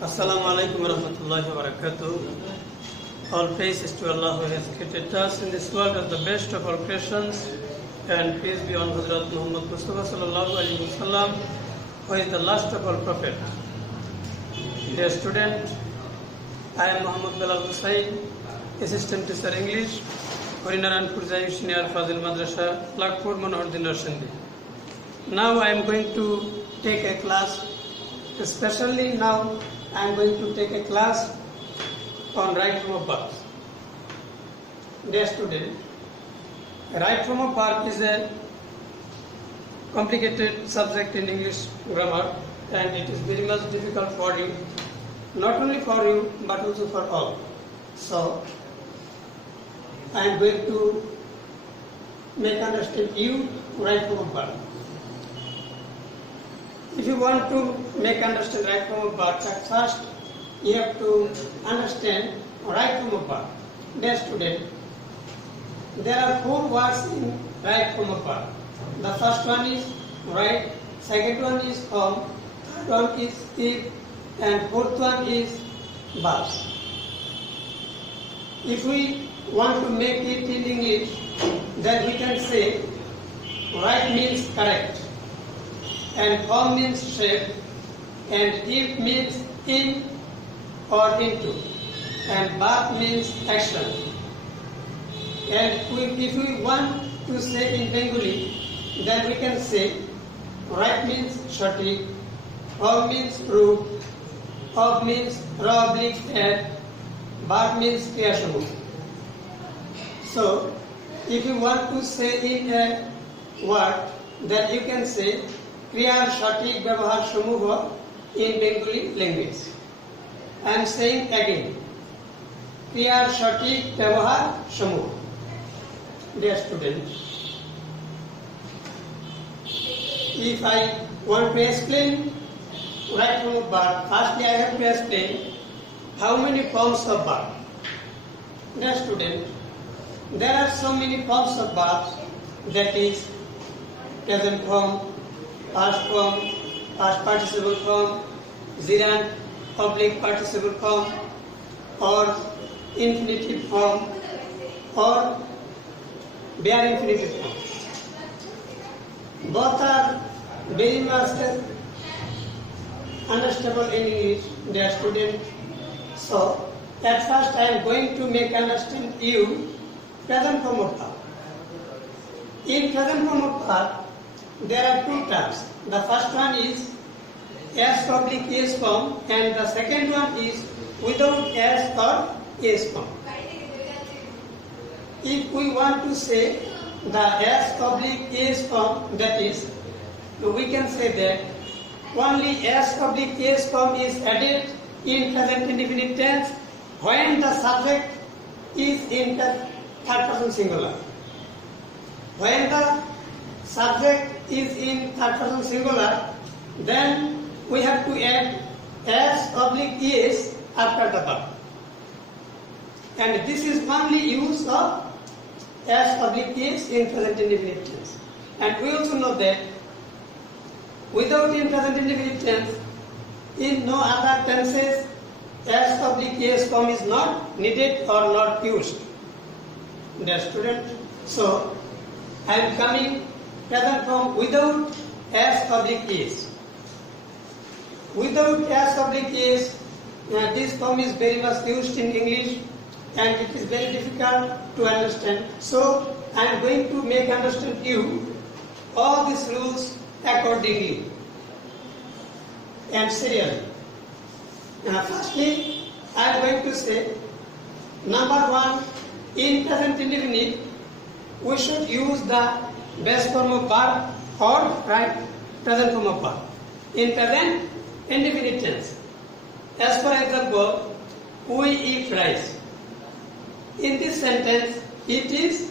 Assalamu alaikum warahmatullahi wabarakatuh. All praises to Allah who has created us in this world as the best of all creations, and peace be on Hazrat Muhammad Mustafa sallallahu alaihi wasallam, who is the last of all prophets. Dear student, I am Muhammad Bilal Hussain, Assistant Teacher English, Horinaranpur Jai Senior Fazil Madrasa, Lakpur Manohardin Sindhi. Now I am going to take a class, especially now I am going to take a class on right from a birth. Dear student, right from a birth is a complicated subject in English grammar, and it is very much difficult for you, not only for you but also for all. So I am going to make understand you right from a birth. If you want to make understand right from a birth, at first you have to understand right from a birth. Dear student, there are 4 words in right from a birth. The first one is right, second one is from, third one is if, and fourth one is birth. If we want to make it in English, then we can say right means correct, and from means shape, and if means in or into, and birth means action. And if we want to say in Bengali, then we can say right means satik, from means proof, of means raw oblique add, birth means kriya samuh. So if you want to say in a word, then you can say Kriyar Satik Vyavahar Samuh in Bengali language. I am saying again, Kriyar Satik Vyavahar Samuh. Dear students, if I want to explain right from a birth, firstly I have to explain how many forms of birth. Dear student, there are so many forms of birth, that is present form, past form, past participle form, gerund, oblique participle form, or infinitive form, or bare infinitive form. Both are very much understandable in English, dear student. So, at first I am going to make understand you present form of verb. In present form of verb, there are 2 terms. The first one is S oblique S form, and the second one is without S or S form. If we want to say the S oblique S form, that is, we can say that only S oblique S form is added in present indefinite tense when the subject is in the third person singular. When the subject is in third person singular, then we have to add S oblique S after the verb. And this is only use of S oblique S in present indefinite tense. And we also know that without in present indefinite tense, in no other tenses, S oblique S form is not needed or not used. Dear student, so I am coming present form without S oblique S. Without S oblique S, this form is very much used in English, and it is very difficult to understand. So I am going to make understand you all these rules accordingly and serially. Firstly, I am going to say, number 1, in present indefinite, we should use the base form of verb or right present form of verb. In present indefinite tense, as for example, we eat rice. In this sentence, it is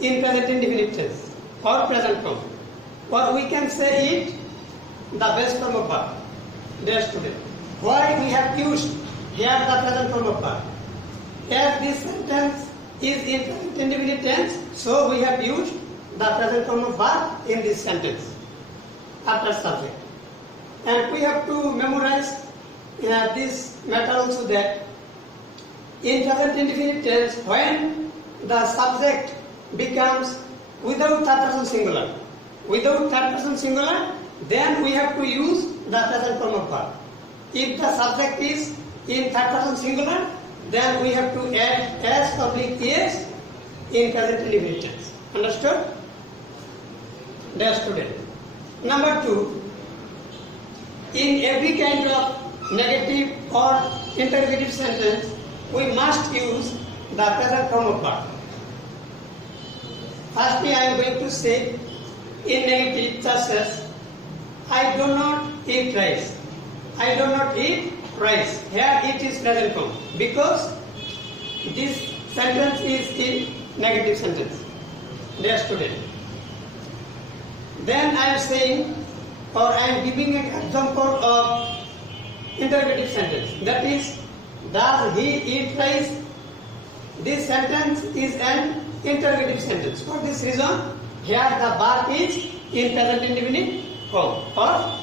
in present indefinite tense or present form. Or we can say it the base form of verb. Dear student, why we have used here the present form of verb? As this sentence is in present indefinite tense, so we have used the present form of verb in this sentence after subject. And we have to memorize this matter also, that in present indefinite tense, when the subject becomes without third person singular, then we have to use the present form of verb. If the subject is in third person singular, then we have to add s public is in present indefinite tense. Understood? Dear student. Number 2, in every kind of negative or interrogative sentence, we must use the present form of verb. Firstly, I am going to say in negative, such as I do not eat rice. I do not eat rice. Here it is present form because this sentence is in negative sentence. Dear student. Then I am saying, or I am giving an example of interrogative sentence. That is, does he eat rice? This sentence is an interrogative sentence. For this reason, here the verb is in present indefinite form or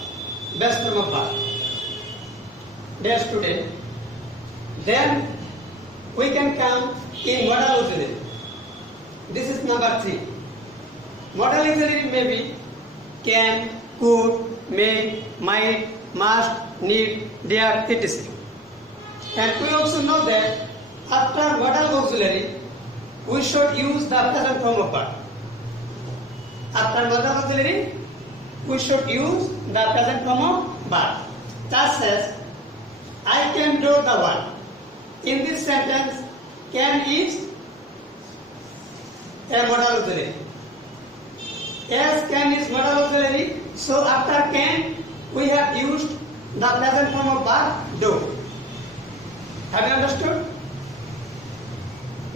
best form of verb. Dear student, then we can come in modal auxiliary. This is number 3. Modal auxiliary may be can, could, may, might, must, need, dare, etc. And we also know that after modal auxiliary, we should use the present form of verb. After modal auxiliary, we should use the present form of verb. Thus says, I can do the work. In this sentence, can is a modal auxiliary. As can is modal auxiliary, so after can, we have used the present form of verb do. Have you understood?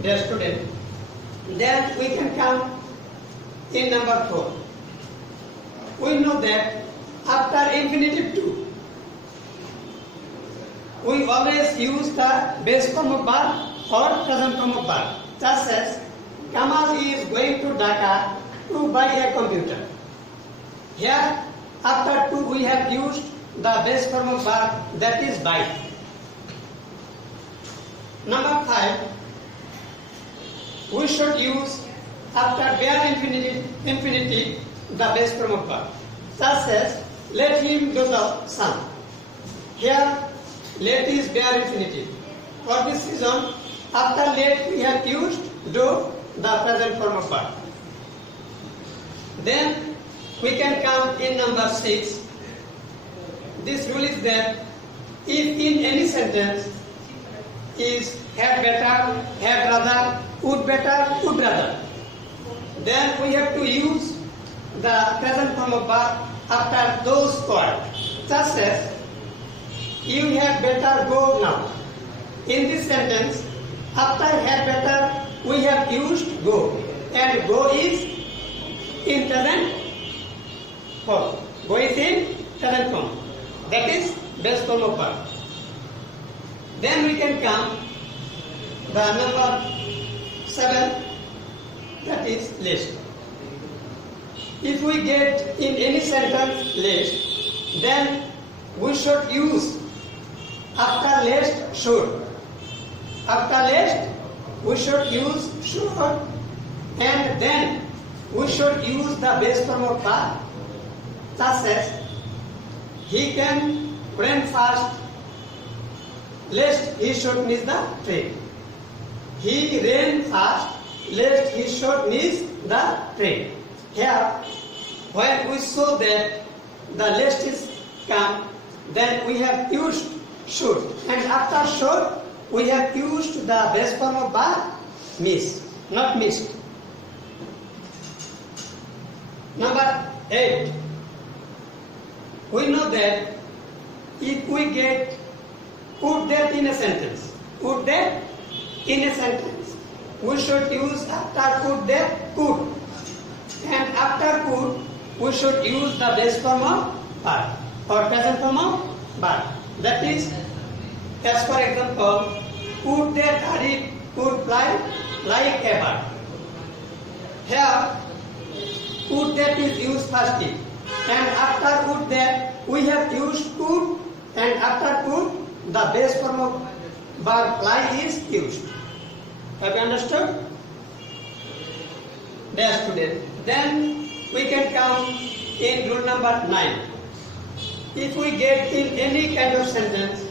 Dear student, then we can come in number 4. We know that after infinitive to, we always use the base form of verb or present form of verb. Just as Kamal is going to Dhaka to buy a computer. Here, after to, we have used the base form of verb, that is buy. Number 5, we should use after bare infinitive the base form of verb. Such as let him do the sum. Here, let is bare infinitive. For this reason, after let we have used do the present form of verb. Then we can come in number 6. This rule is that if in any sentence is had better, had rather, would better, would rather, then we have to use the present form of verb after those words. Such as you had better go now. In this sentence, after had better, we have used go, and go is in present form. Go is in present form. That is best form of verb. Then we can come the number 7, that is list. If we get in any sentence list, then we should use after list should. After list, we should use should, and then we should use the base form of verb. Such as he can run fast, lest he should miss the train. He ran fast, lest he should miss the train. Here, when we saw that the list is come, then we have used should, and after should, we have used the base form of verb miss, not missed. Number 8. We know that if we get put that in a sentence, put that in a sentence, we should use after put that could, and after could we should use the base form of verb or present form of verb. That is, as for example, put that Arif could fly like a bird. Here, put that is used firstly, and after put that we have used could, and after could, the base form of verb fly is used. Have you understood? Dear student, then we can come in rule number 9. If we get in any kind of sentence,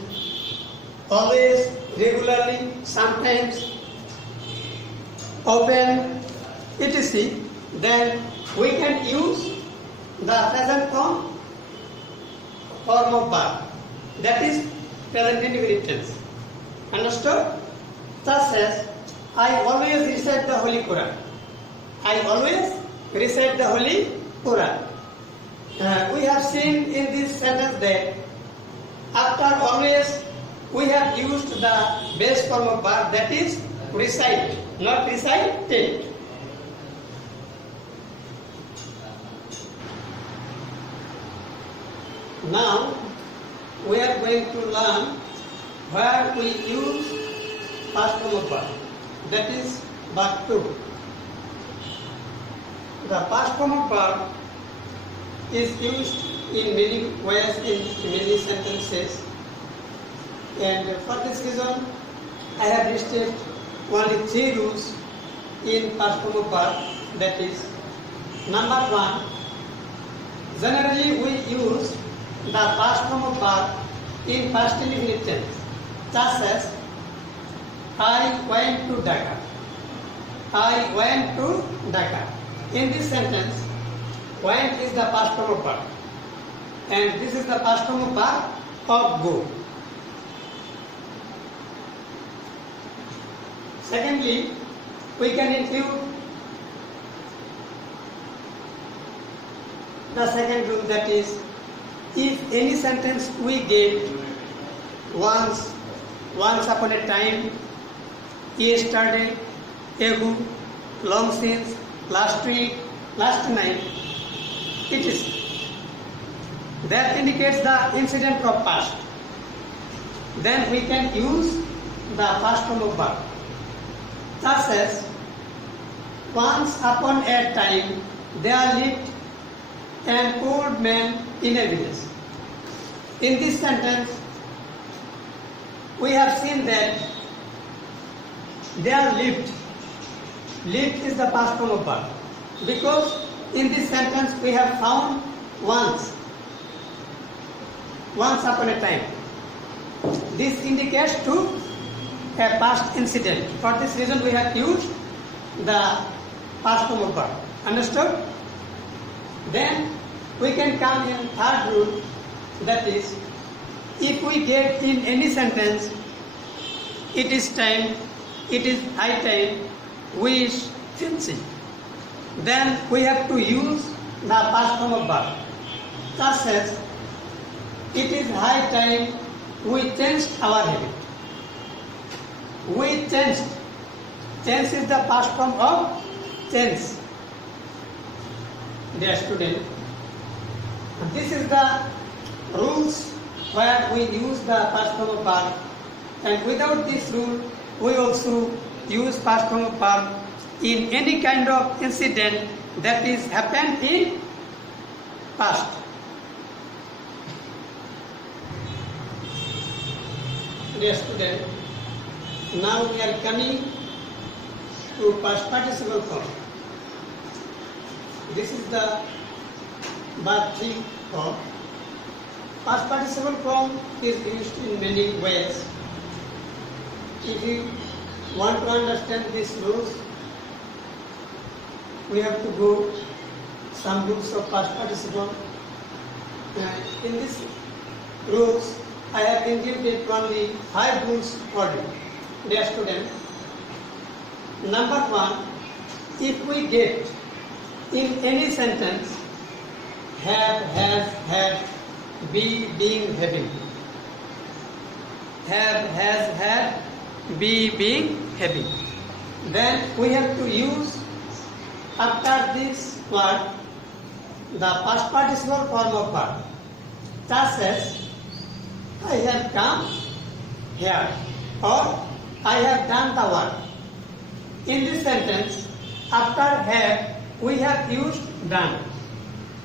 always, regularly, sometimes, often, etc., then we can use the present form of verb, that is present indefinite tense. Understood? Thus says, I always recite the Holy Quran. I always recite the Holy Quran. We have seen in this sentence that after always we have used the base form of verb, that is recite, not recited. Now we are going to learn where we use past form of verb, that is verb to. The past form of verb is used in many ways in many sentences, and for this reason I have listed only 3 rules in past form of verb, that is, number 1, generally we use the past form of verb in past indefinite tense, such as I went to Dhaka. I went to Dhaka. In this sentence, went is the past form of verb, and this is the past form of verb of go. Secondly, we can include the second rule, that is, if any sentence we get once upon a time, yesterday, ago, long since, last week, last night, etc., that indicates the incident of past, then we can use the past form of verb. Thus says, once upon a time there lived an old man in a village. In this sentence, we have seen that there lived. Lived is the past form of verb, because in this sentence we have found once upon a time. This indicates to a past incident. For this reason we have used the past form of verb. Understood? Then we can come in third rule, that is, if we get in any sentence, it is time, it is high time, wish, fancy, then we have to use the past form of verb. Thus says, it is high time we changed our habit. We changed. Change is the past form of change. Dear student, this is the rules where we use the past form of verb, and without this rule we also use past form of verb in any kind of incident that is happened in past. Dear student, now we are coming to past participle form. This is the verb 3 form. Past participle form is used in many ways. If you want to understand these rules, we have to go some rules of past participle. In these rules, I have included only 5 rules for you. Dear student, number 1, if we get in any sentence have, has, had, be, being, having. Have, has, had, be, being, having. Then we have to use after this word the past participle form of verb. Thus as, I have come here, or I have done the work. In this sentence, after have, we have used done.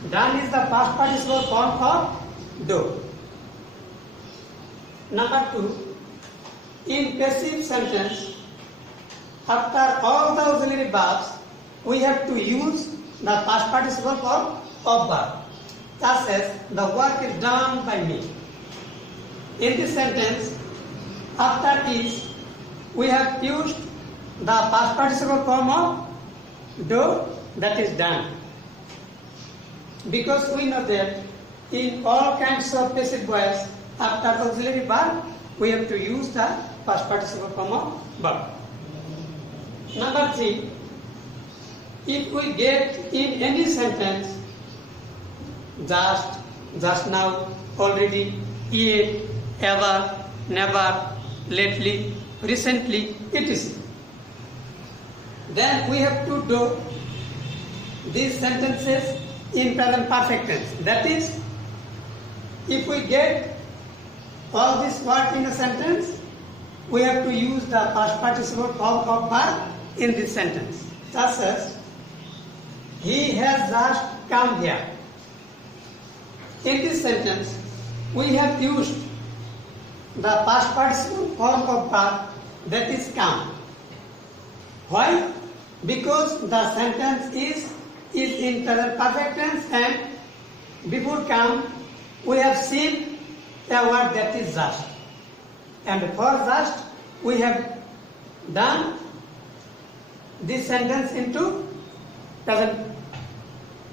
Done is the past participle form for do. Number 2, in passive sentence, after all the auxiliary verbs, we have to use the past participle form of verb. Thus says, the work is done by me. In this sentence, after is, we have used the past participle form of do, that is done. Because we know that in all kinds of passive voice, after auxiliary verb, we have to use the past participle form of verb. Number 3, if we get in any sentence just now, already, yet, ever, never, lately, recently, etc., then we have to do these sentences in present perfect tense. That is, if we get all this word in a sentence, we have to use the past participle form of verb in this sentence. Thus as, he has just come here. In this sentence, we have used the past participle form of verb, that is come. Why? Because the sentence is in present perfect tense, and before come we have seen a word that is just, and for just we have done this sentence into present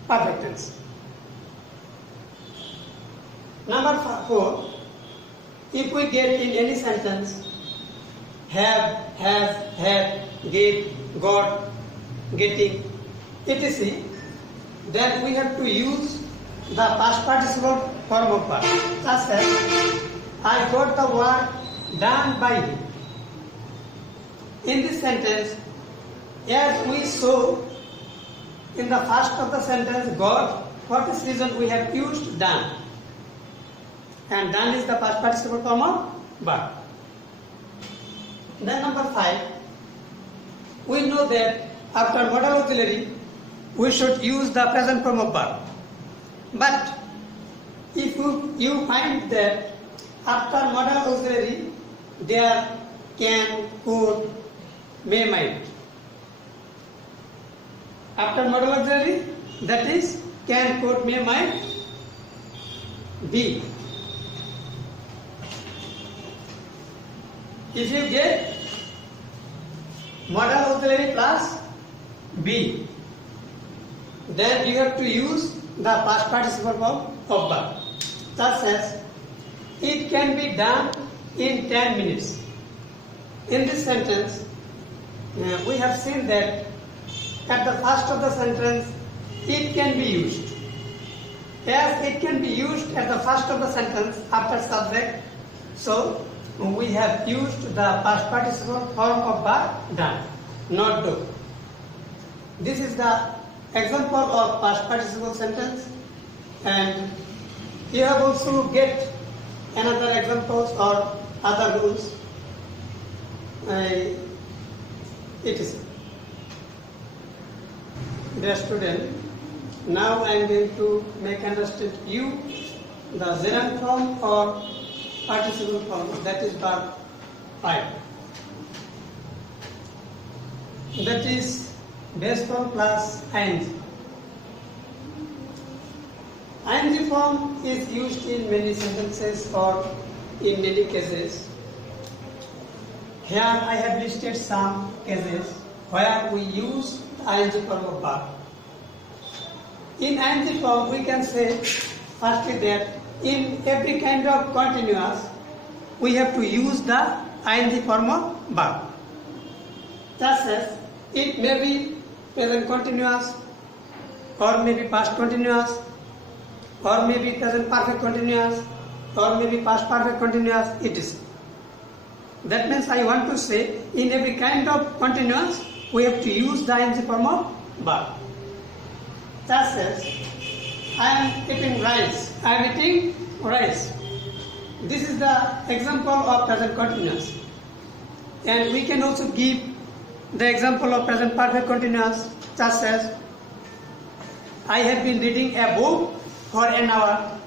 perfect tense. Number 4, if we get in any sentence have, has, had, get, got, getting, etc., then we have to use the past participle form of verb. Thus as, I got the work done by him. In this sentence, as we saw in the first of the sentence, got, for this reason we have used done. And done is the past participle form of verb. Then number 5, we know that after modal auxiliary, we should use the present form of verb. But if you find that after modal auxiliary, there can, could, may, might. After modal auxiliary, that is can, could, may, might be. If you get modal auxiliary plus be, then you have to use the past participle form of verb. Thus as, it can be done in 10 minutes. In this sentence, we have seen that at the first of the sentence, it can be used. As it can be used at the first of the sentence after subject, so we have used the past participle form of verb done, not do. This is the example of past participle sentence, and you have also get another examples or other rules. It is. Dear student, now I am going to make understand you the gerund form or participle form, that is verb 5. That is base form plus ing. Ing form is used in many sentences or in many cases. Here I have listed some cases where we use ing form of verb. In ing form, we can say firstly that in every kind of continuous, we have to use the ing form of verb. Thus as, it may be present continuous, or maybe past continuous, or maybe present perfect continuous, or maybe past perfect continuous, etc. That means I want to say in every kind of continuous we have to use the ing form of verb. Thus as, I am eating rice. I am eating rice. This is the example of present continuous. And we can also give the example of present perfect continuous, such as, I have been reading a book for an hour.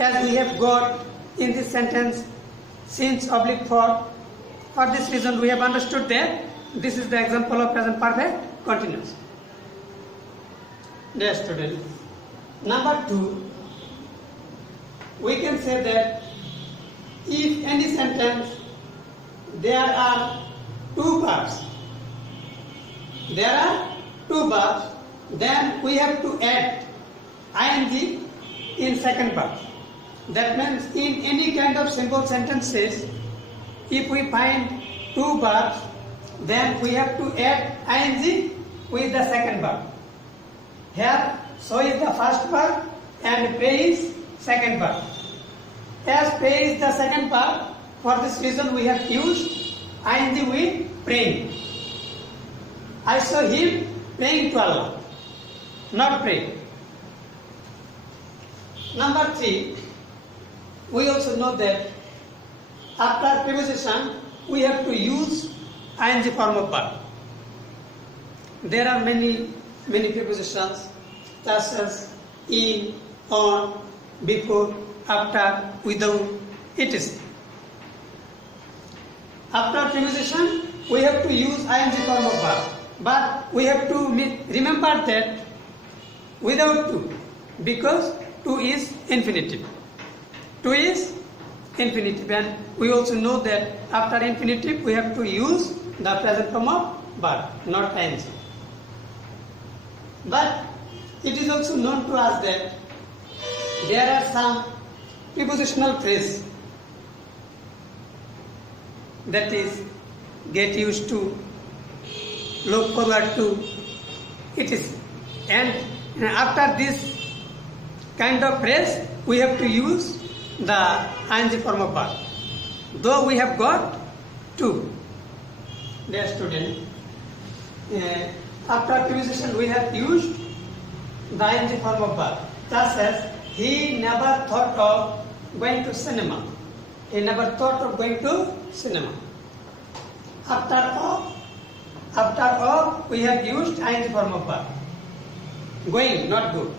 as we have got in this sentence since oblique for this reason we have understood that this is the example of present perfect continuous. Dear student, number 2, we can say that if any sentence there are two verbs, then we have to add ing in second verb. That means in any kind of simple sentences, if we find two verbs, then we have to add ing with the second verb. Here, so is the first verb and pray is second verb. As pray is the second verb, for this reason we have used ing with praying. I saw him praying to Allah, not praying. Number 3, we also know that after preposition we have to use ing form of verb. There are many prepositions such as in, on, before, after, without, etc. After preposition we have to use ing form of verb, but we have to remember that without to, because to is infinitive. To is infinitive, and we also know that after infinitive we have to use the present form of verb, not ing. But it is also known to us that there are some prepositional phrases, that is get used to, look forward to, etc. And after this kind of phrase we have to use the ing form of verb, though we have got two. Dear student, after preposition we have used the ing form of verb, such as he never thought of going to cinema. He never thought of going to cinema. After of we have used ing form of verb, going, not go.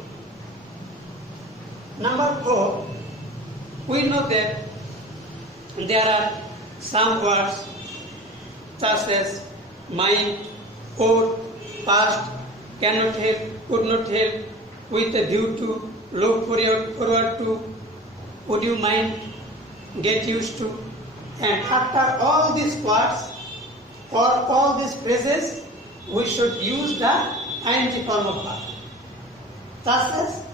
Number 4, we know that there are some words such as mind, ought, past, cannot help, could not help, with a view to, look forward to, would you mind, get used to. And after all these words or all these phrases, we should use the ing form of verb. Such as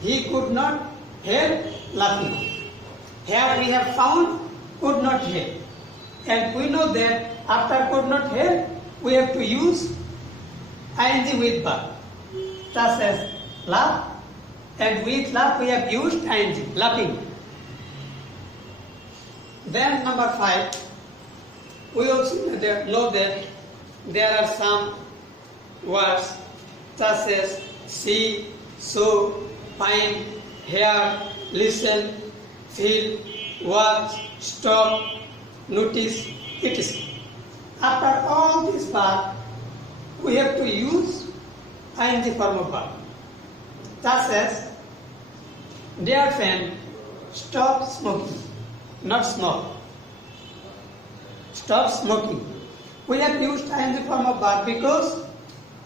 he could not help laughing. Here we have found could not help, and we know that after could not help we have to use ing with verb, such as laugh, and with laugh we have used ing, laughing. Then number 5, we also know that there are some words such as see, show, find, hear, listen, feel, watch, stop, notice, etc. After all these verbs, we have to use ing form of verb. Such as, dear friend, stop smoking, not smoke. Stop smoking. We have used ing form of verb because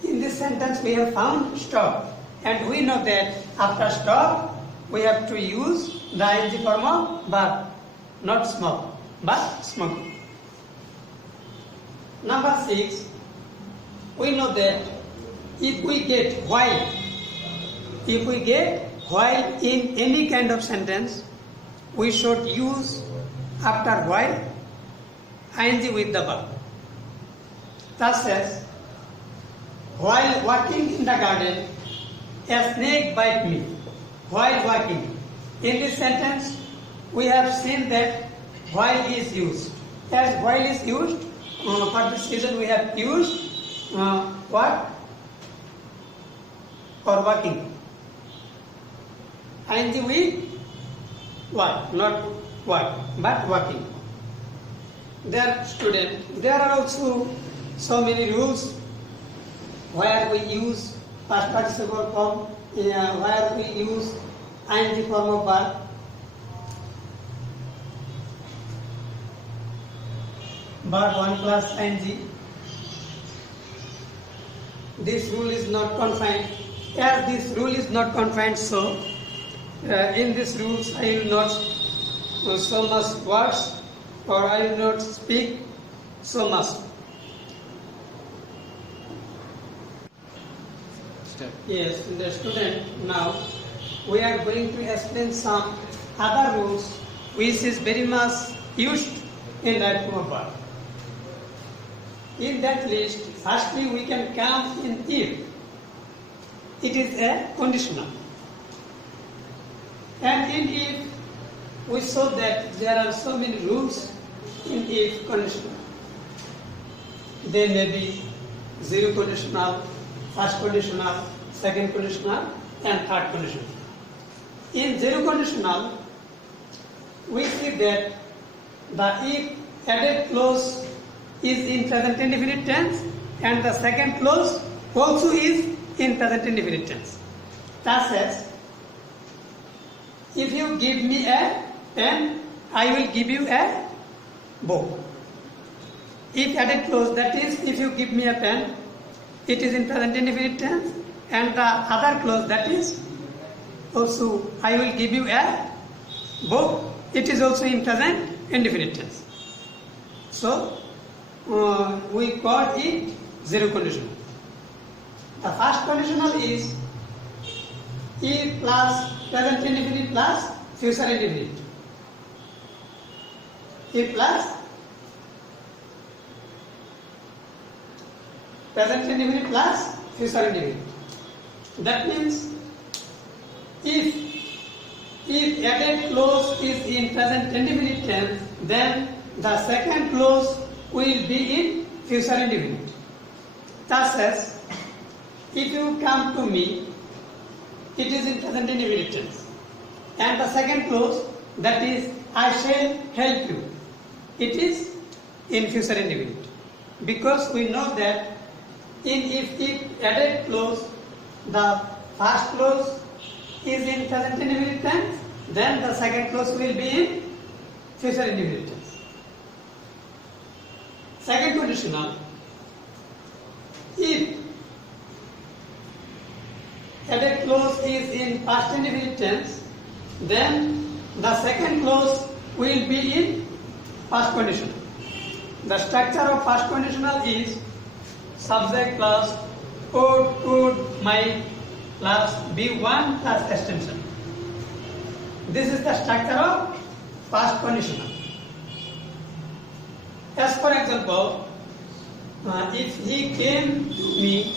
in this sentence we have found stop, and we know that after stop we have to use the ing form of verb, not smoke, but smoking. Number 6, we know that if we get while in any kind of sentence, we should use after while ing with the verb. Thus as, while walking in the garden, a snake bit me. While walking. In this sentence, we have seen that while is used. As while is used, for this reason we have used what? For walking. ing with what? Not what, but walking. There, student, there are also so many rules where we use past participle form, where we use ing form of verb. Verb 1 plus ing. This rule is not confined. As this rule is not confined, so in this rules I will not so much words, or I will not speak so much. Yes, the student, now we are going to explain some other rules which is very much used in right form of verb. In that list, firstly we can come in if. It is a conditional. And in if, we saw that there are so many rules in if conditional. They may be zero conditional, first conditional, second conditional, and third conditional. In zero conditional, we see that the if added clause is in present indefinite tense, and the second clause also is in present indefinite tense. Thus as, if you give me a pen, I will give you a book. If added clause, that is, if you give me a pen, it is in present indefinite tense, and the other clause, that is also I will give you a book, it is also in present indefinite tense. So we call it zero conditional. The first conditional is if plus present indefinite plus future indefinite. If plus present indefinite plus future indefinite. That means if added clause is in present indefinite tense, then the second clause will be in future indefinite. Thus as, if you come to me, it is in present indefinite tense. And the second clause, that is, I shall help you, it is in future indefinite. Because we know that in if added clause, the first clause is in present indefinite tense, then the second clause will be in future indefinite tense. Second conditional, if added clause is in past indefinite tense, then the second clause will be in past conditional. The structure of past conditional is subject plus would, could, might plus be1 plus extension. This is the structure of past conditional. As for example, if he came to me,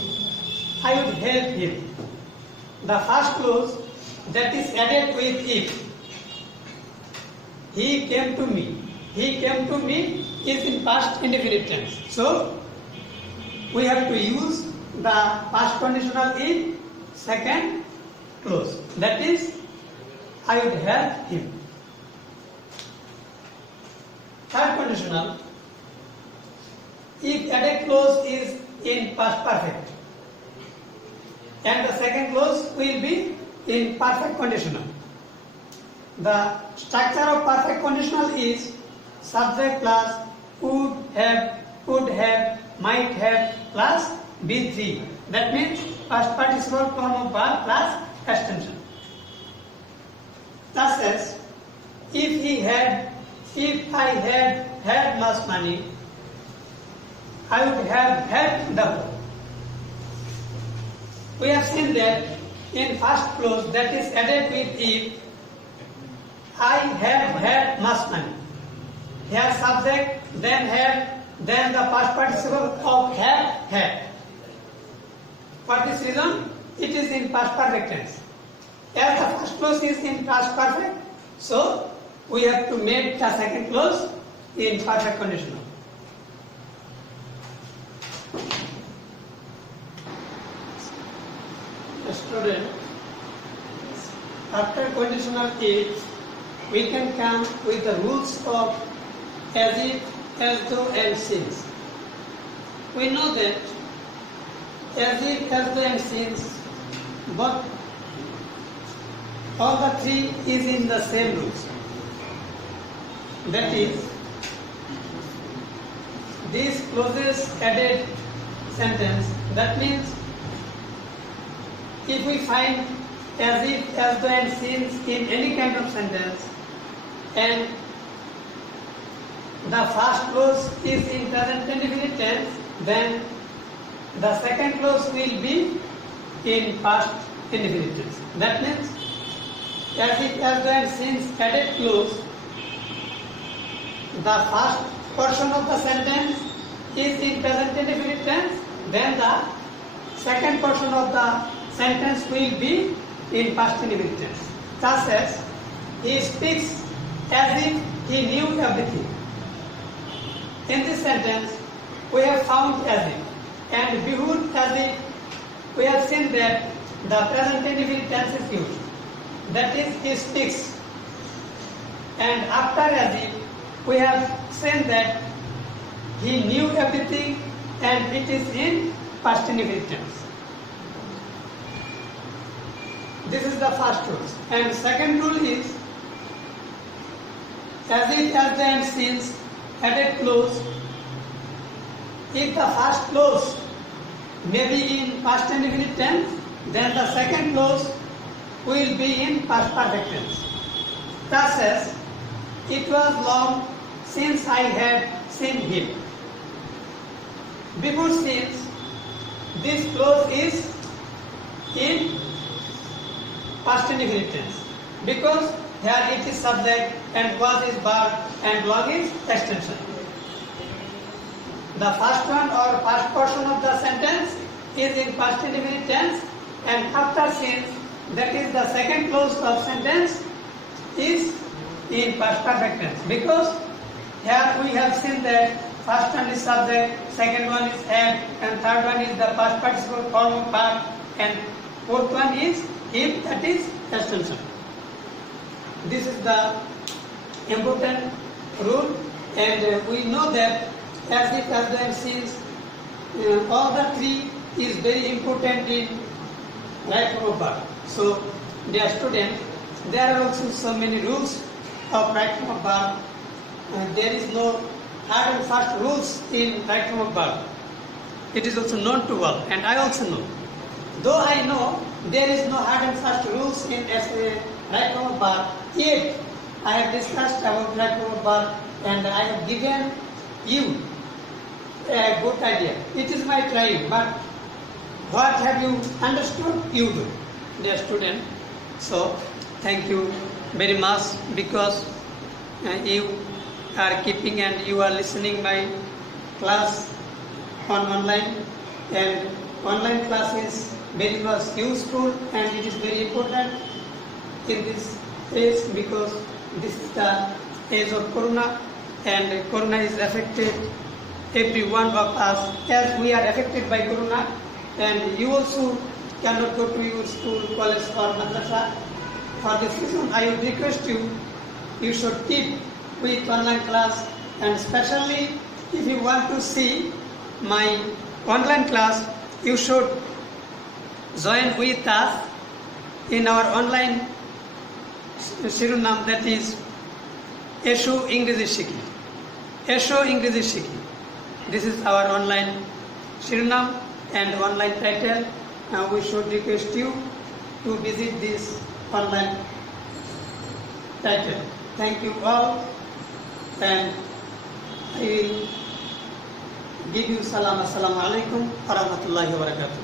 I would help him. The first clause, that is added with if. He came to me. He came to me is in past indefinite tense. So we have to use the past conditional in second clause. That is, I would help him. Third conditional, if added clause is in past perfect, and the second clause will be in perfect conditional. The structure of perfect conditional is subject plus would have, could have, might have plus be3. That means past participle form of verb plus extension. Thus as, if I had much money, I would have had the book. We have seen that in first clause, that is added with if, I have had much money. Here subject, then have, then the past participle of have, had. For this reason, it is in past perfect tense. As the first clause is in past perfect, so we have to make the second clause in perfect conditional. Student, after conditional if, we can come with the rules of as if, as though, and since. We know that as if, as though, and since both all the three is in the same rules. That is, this closest added sentence, that means if we find as if, as though and since in any kind of sentence and the first clause is in present indefinite tense, then the second clause will be in past indefinite tense. That means as if, as though and since added clause, the first portion of the sentence is in present indefinite tense, then the second portion of the sentence will be in past indefinite tense. Thus as, he speaks as if he knew everything. In this sentence, we have found as if, and before as if, we have seen that the present indefinite tense is used. That is, he speaks. And after as if, we have seen that he knew everything, and it is in past indefinite tense. This is the first rule. And second rule is, as if, as though and since added clause, if the first clause may be in past indefinite tense, then the second clause will be in past perfect tense. Thus as, it was long since I had seen him. Before since, this clause is in past indefinite tense, because here it is subject and was is verb and long is extension. The first one or first portion of the sentence is in past indefinite tense, and after since, that is the second clause of sentence, is in past perfect tense, because here we have seen that first one is subject, second one is had, and third one is the past participle form of verb, and fourth one is if, that is extension. This is the important rule, and we know that as if, as though and since, all the three is very important in right form of verb. So, dear students, there are also so many rules of right form of verb. There is no hard and fast rules in right form of verb. It is also known to all, and I also know. Though I know there is no hard and fast rules in right form of verb, yet I have discussed about right form of verb, and I have given you a good idea. It is my trying, but what have you understood? You do, dear student. So, thank you very much, because you are keeping and you are listening my class on online, and online class is very much useful and it is very important in this age, because this is the age of Corona, and Corona is affected every one of us as we are affected by Corona, and you also cannot go to your school, college or madrasa. For this reason, I would request you, you should keep with online class, and especially if you want to see my online class, you should join with us in our online Shirunam, that is Esho English Shiki. Esho English Shiki. This is our online Shirunam and online title. Now we should request you to visit this online title. Thank you all, and I will give you salam. Assalamu alaikum wa rahmatullahi wa barakatuh.